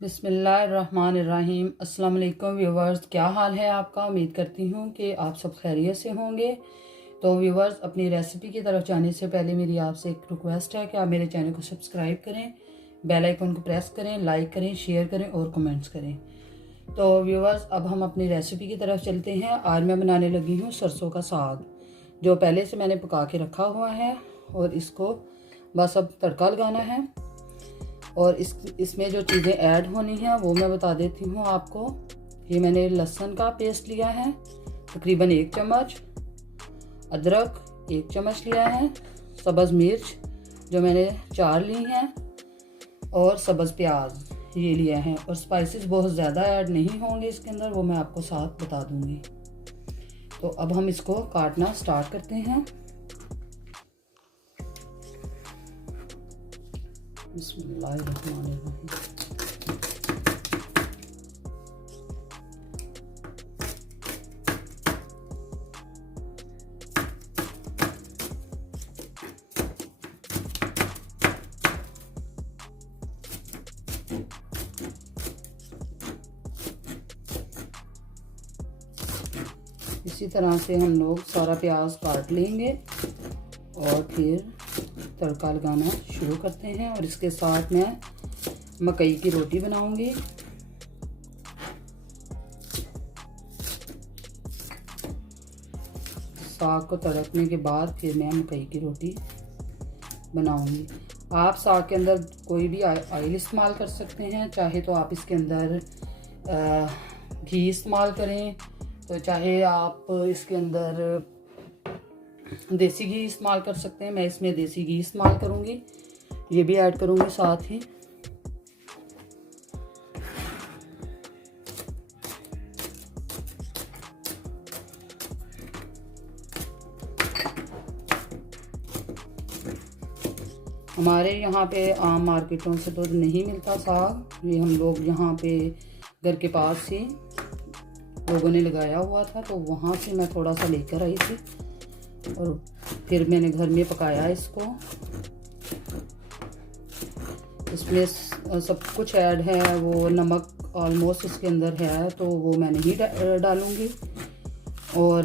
बिस्मिल्लाहिर्रहमानिर्रहीम। अस्सलाम वालेकुम व्यूवर्स, क्या हाल है आपका। उम्मीद करती हूँ कि आप सब खैरियत से होंगे। तो व्यूवर्स, अपनी रेसिपी की तरफ जाने से पहले मेरी आपसे एक रिक्वेस्ट है कि आप मेरे चैनल को सब्सक्राइब करें, बेल आइकन को प्रेस करें, लाइक करें, शेयर करें और कमेंट्स करें। तो व्यूवर्स, अब हम अपनी रेसिपी की तरफ चलते हैं। आज मैं बनाने लगी हूँ सरसों का साग, जो पहले से मैंने पका के रखा हुआ है और इसको बस अब तड़का लगाना है। और इसमें जो चीज़ें ऐड होनी हैं वो मैं बता देती हूँ आपको। ये मैंने लहसुन का पेस्ट लिया है तकरीबन 1 चम्मच, अदरक 1 चम्मच लिया है, सब्ज़ मिर्च जो मैंने 4 ली हैं और सब्ज़ प्याज ये लिया है। और स्पाइसेस बहुत ज़्यादा ऐड नहीं होंगे इसके अंदर, वो मैं आपको साथ बता दूँगी। तो अब हम इसको काटना स्टार्ट करते हैं। बिस्मिल्लाहिर्रहमानिर्रहीम। इसी तरह से हम लोग सारा प्याज काट लेंगे और फिर तड़का लगाना शुरू करते हैं। और इसके साथ मैं मकई की रोटी बनाऊंगी। साग को तड़कने के बाद फिर मैं मकई की रोटी बनाऊंगी। आप साग के अंदर कोई भी ऑयल इस्तेमाल कर सकते हैं, चाहे तो आप इसके अंदर घी इस्तेमाल करें, तो चाहे आप इसके अंदर देसी घी इस्तेमाल कर सकते हैं। मैं इसमें देसी घी इस्तेमाल करूँगी, ये भी ऐड करूँगी साथ ही। हमारे यहाँ पे आम मार्केटों से तो नहीं मिलता साग, ये हम लोग यहाँ पे घर के पास ही लोगों ने लगाया हुआ था, तो वहाँ से मैं थोड़ा सा लेकर आई थी और फिर मैंने घर में पकाया इसको। इसमें सब कुछ ऐड है, वो नमक ऑलमोस्ट इसके अंदर है तो वो मैं नहीं डालूँगी। और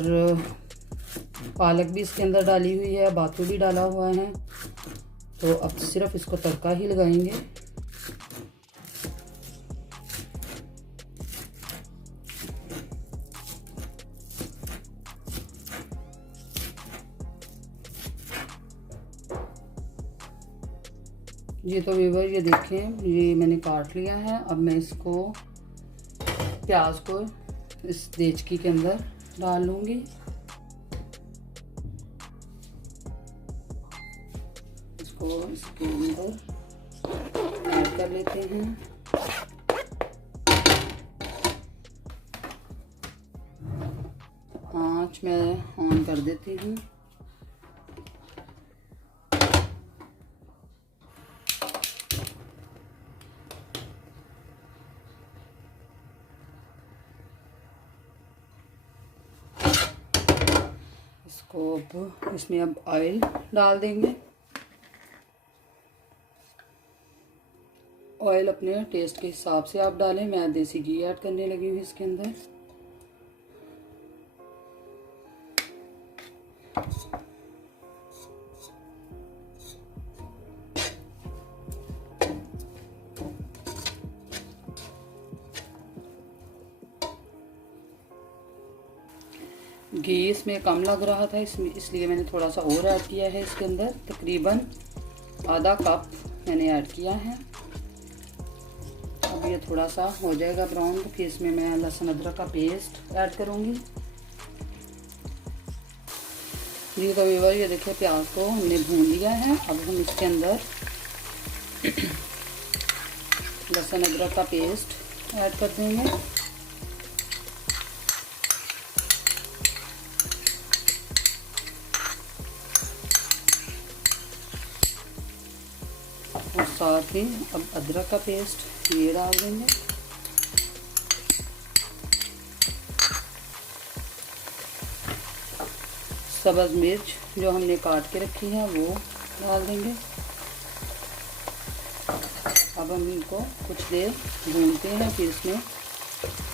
पालक भी इसके अंदर डाली हुई है, बाथू भी डाला हुआ है। तो अब सिर्फ इसको तड़का ही लगाएंगे। ये तो व्यूअर, ये देखें, ये मैंने काट लिया है। अब मैं इसको प्याज को इस देचकी के अंदर डाल लूँगी। इसको इसके अंदर ऐड कर लेते हैं। आँच मैं ऑन कर देती हूँ। इसको अब इसमें अब ऑयल डाल देंगे। ऑयल अपने टेस्ट के हिसाब से आप डालें। मैं देसी घी ऐड करने लगी हूँ इसके अंदर। घी इसमें कम लग रहा था, इसलिए मैंने थोड़ा सा और ऐड किया है इसके अंदर। तकरीबन आधा कप मैंने ऐड किया है। अब ये थोड़ा सा हो जाएगा ब्राउन, तो फिर इसमें मैं लहसुन अदरक का पेस्ट ऐड करूँगी। जी तो व्यूअर, ये देखिए प्याज को हमने भून लिया है। अब हम इसके अंदर लहसुन अदरक का पेस्ट ऐड कर देंगे। और साथ ही अब अदरक का पेस्ट ये डाल देंगे। सब्ज़ मिर्च जो हमने काट के रखी है वो डाल देंगे। अब हम इनको कुछ देर भूनते हैं, फिर इसमें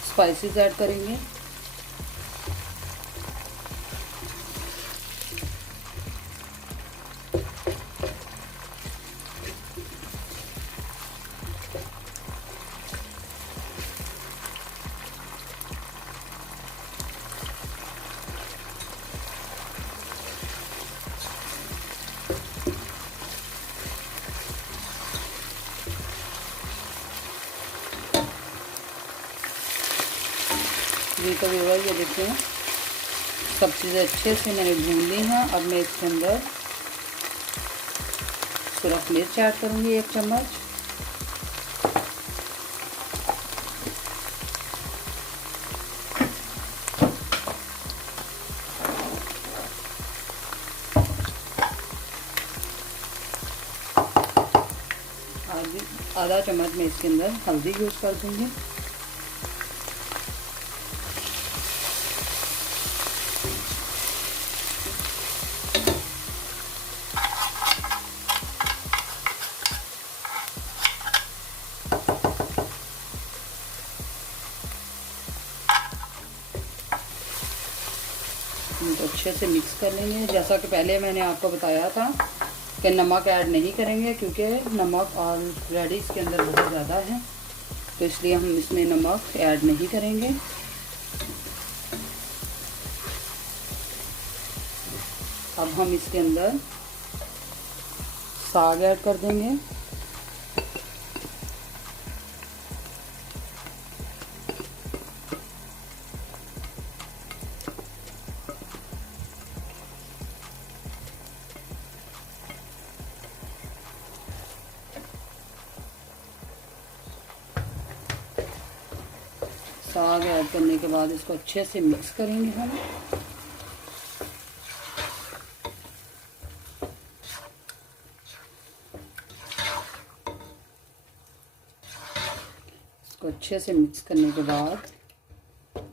स्पाइसेस ऐड करेंगे। जी तो व्यूअर्स ये देखिए सब चीज़ें अच्छे से मैंने भून ली हैं। अब मैं इसके अंदर सिर्फ मिर्च ऐड करूँगी 1 चम्मच। आधा चम्मच मैं इसके अंदर हल्दी यूज़ कर दूँगी। इनको अच्छे से मिक्स कर लेंगे। जैसा कि पहले मैंने आपको बताया था कि नमक ऐड नहीं करेंगे, क्योंकि नमक ऑलरेडी इसके अंदर बहुत ज़्यादा है, तो इसलिए हम इसमें नमक ऐड नहीं करेंगे। अब हम इसके अंदर साग ऐड कर देंगे। साग ऐड करने के बाद इसको अच्छे से मिक्स करेंगे हम। इसको अच्छे से मिक्स करने के बाद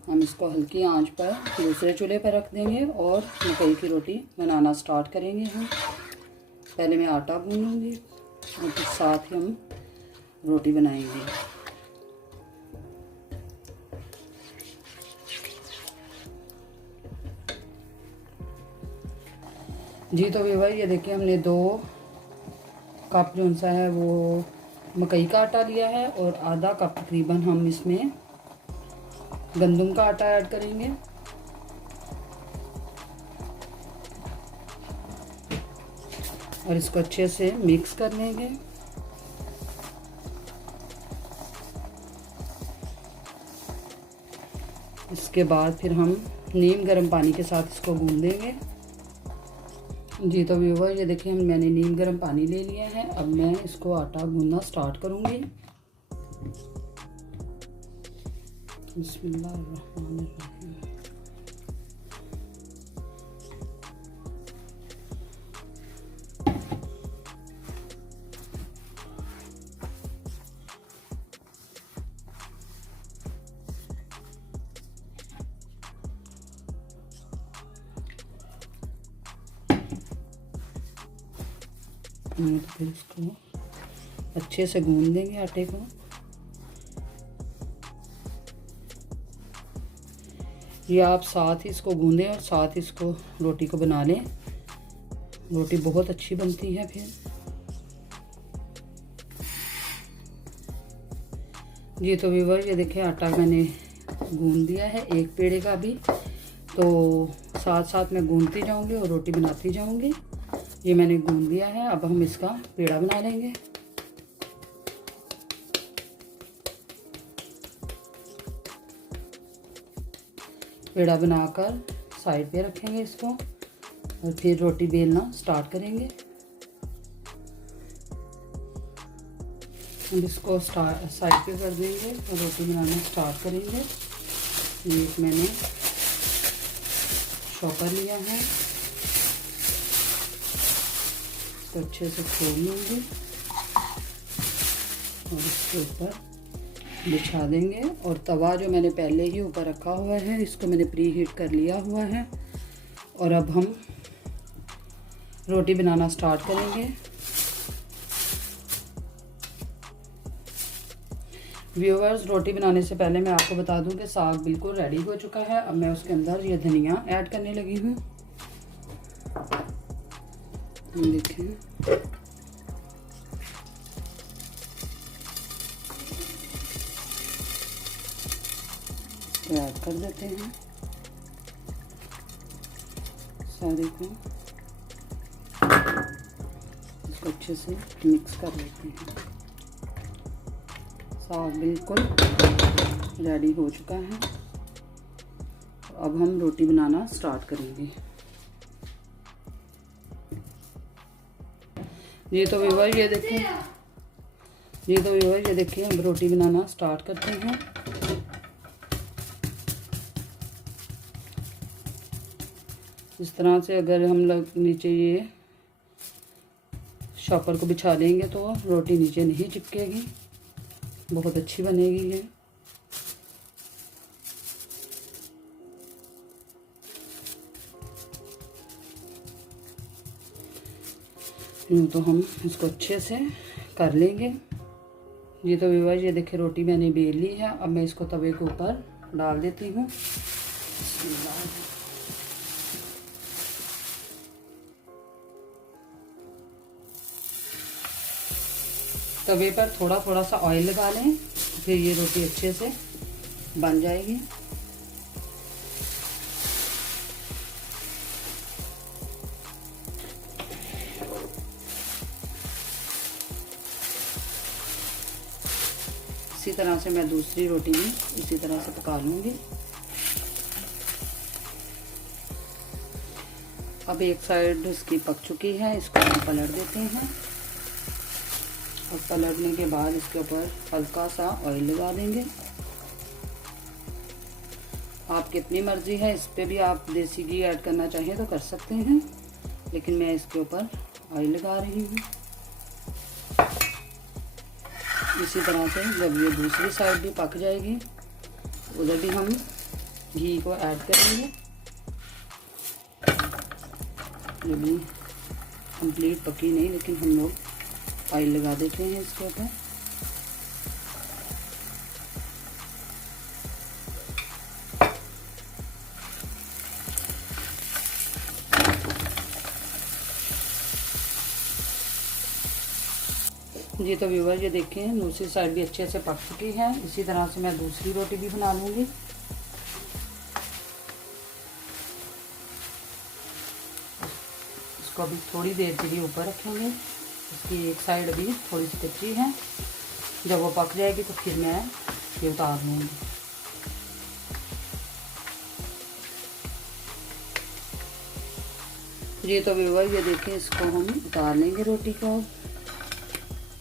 हम इसको हल्की आंच पर दूसरे चूल्हे पर रख देंगे और मकई की रोटी बनाना स्टार्ट करेंगे हम। पहले मैं आटा गूंदूंगी और फिर साथ ही हम रोटी बनाएंगे। जी तो व्यूअर ये देखिए हमने 2 कप जो सा है वो मकई का आटा लिया है और आधा कप तकरीबन हम इसमें गंदम का आटा ऐड करेंगे। और इसको अच्छे से मिक्स कर लेंगे। इसके बाद फिर हम नीम गर्म पानी के साथ इसको गूंद देंगे। जी तो व्यूअर ये देखिए मैंने नीम गर्म पानी ले लिया है। अब मैं इसको आटा गूंदना स्टार्ट करूँगी। बिस्मिल्लाहिर्रहमानिर्रहीम। तो फिर इसको अच्छे से गूंद देंगे आटे को। ये आप साथ ही इसको गूंदें और साथ ही इसको रोटी को बना लें। रोटी बहुत अच्छी बनती है फिर। जी तो व्यूअर ये देखिए आटा मैंने गूंद दिया है 1 पेड़े का भी, तो साथ साथ मैं गूंदती जाऊंगी और रोटी बनाती जाऊंगी। ये मैंने गूंद दिया है। अब हम इसका पेड़ा बना लेंगे। पेड़ा बनाकर साइड पे रखेंगे इसको और फिर रोटी बेलना स्टार्ट करेंगे। हम इसको साइड पे कर देंगे और रोटी बनाना स्टार्ट करेंगे। ये मैंने चॉपर लिया है, इसको अच्छे से खोल लेंगे और इसके ऊपर बिछा देंगे। और तवा जो मैंने पहले ही ऊपर रखा हुआ है इसको मैंने प्री हीट कर लिया हुआ है। और अब हम रोटी बनाना स्टार्ट करेंगे। व्यूअर्स, रोटी बनाने से पहले मैं आपको बता दूं कि साग बिल्कुल रेडी हो चुका है। अब मैं उसके अंदर ये धनिया ऐड करने लगी हूँ। देखें, ऐड कर देते हैं सारे को, इसको अच्छे से मिक्स कर लेते हैं। साग बिल्कुल रेडी हो चुका है। अब हम रोटी बनाना स्टार्ट करेंगे। ये तो व्यूअर ये देखिए, हम रोटी बनाना स्टार्ट करते हैं। इस तरह से अगर हम लोग नीचे ये शॉपर को बिछा लेंगे तो रोटी नीचे नहीं चिपकेगी, बहुत अच्छी बनेगी ये। यूँ तो हम इसको अच्छे से कर लेंगे। ये तो व्यूअर्स, ये देखिए रोटी मैंने बेल ली है। अब मैं इसको तवे के ऊपर डाल देती हूँ। तवे पर थोड़ा थोड़ा सा ऑयल लगा लें, फिर ये रोटी अच्छे से बन जाएगी। इसी तरह से मैं दूसरी रोटी भी इसी तरह से पका लूँगी। अब एक साइड इसकी पक चुकी है, इसको हम पलट देते हैं। और पलटने के बाद इसके ऊपर हल्का सा ऑयल लगा देंगे। आपकी अपनी मर्ज़ी है, इस पर भी आप देसी घी ऐड करना चाहें तो कर सकते हैं, लेकिन मैं इसके ऊपर ऑयल लगा रही हूँ। इसी तरह से जब ये दूसरी साइड भी पक जाएगी, उधर भी हम घी को ऐड करेंगे। ये भी कंप्लीट पकी नहीं, लेकिन हम लोग ऑयल लगा देते हैं इसके ऊपर। जी तो व्यूअर, ये देखें दूसरी साइड भी अच्छे से पक चुकी है। इसी तरह से मैं दूसरी रोटी भी बना लूँगी। इसको अभी थोड़ी देर के लिए ऊपर रखेंगे। इसकी एक साइड अभी थोड़ी सी कच्ची है, जब वो पक जाएगी तो फिर मैं ये उतार लूँगी। जी तो व्यूअर, ये देखें इसको हम उतार लेंगे रोटी को।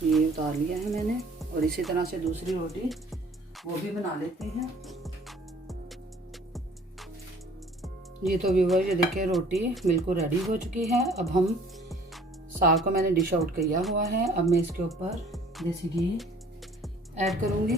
ये उतार लिया है मैंने, और इसी तरह से दूसरी रोटी वो भी बना लेते हैं। ये तो व्यूअर, ये देखिए रोटी बिल्कुल रेडी हो चुकी है। अब हम साग को मैंने डिश आउट किया हुआ है। अब मैं इसके ऊपर देसी घी ऐड करूँगी।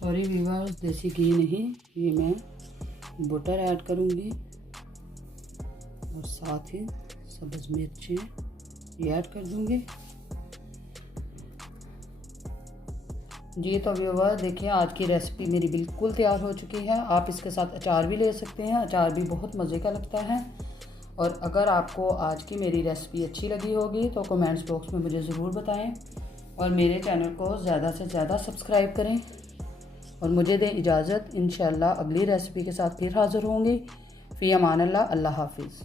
सॉरी व्यूअर्स, देसी घी नहीं, ये मैं बटर ऐड करूँगी, और साथ ही सब्ज़ मिर्ची ये ऐड कर दूँगी। जी तो व्यूअर्स, देखिए आज की रेसिपी मेरी बिल्कुल तैयार हो चुकी है। आप इसके साथ अचार भी ले सकते हैं, अचार भी बहुत मज़े का लगता है। और अगर आपको आज की मेरी रेसिपी अच्छी लगी होगी तो कमेंट्स बॉक्स में मुझे ज़रूर बताएं, और मेरे चैनल को ज़्यादा से ज़्यादा सब्सक्राइब करें। और मुझे दें इजाज़त, इंशाअल्लाह अगली रेसिपी के साथ फिर हाज़िर होंगी। फ़ी अमान अल्लाह, अल्लाह हाफिज़।